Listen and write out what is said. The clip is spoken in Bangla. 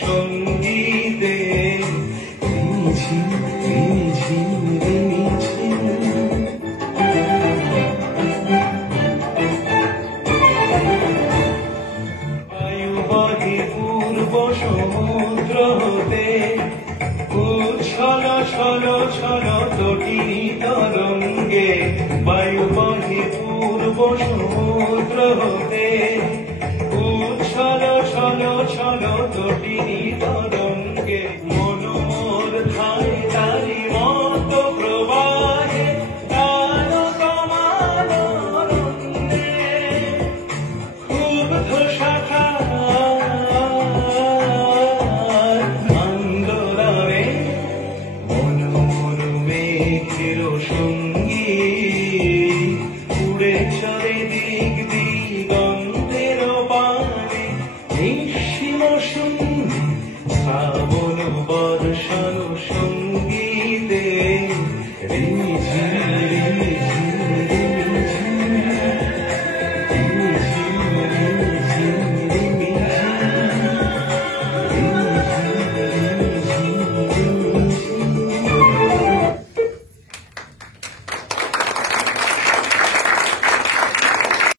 সঙ্গীতে বায়ুবাহী পূর্ব সমুদ্র হতে উচ্ছল ছল ছল তটিনী তরঙ্গে, বায়ুবাহী পূর্ব সমুদ্র হতে উচ্ছল ছল ছল তটিনী তরঙ্গে, মন মোর ধায় তারি মত প্রবাহে গান কমাল রন্দে, ক্ষুব্ধ শাখা আন্দোলনে মন মোর মেঘের সঙ্গী, উড়ে চলে দিক দিগন্তের পানে, নিঃসীম শূন্যে শ্রাবণ বর্ষণ সঙ্গীতে।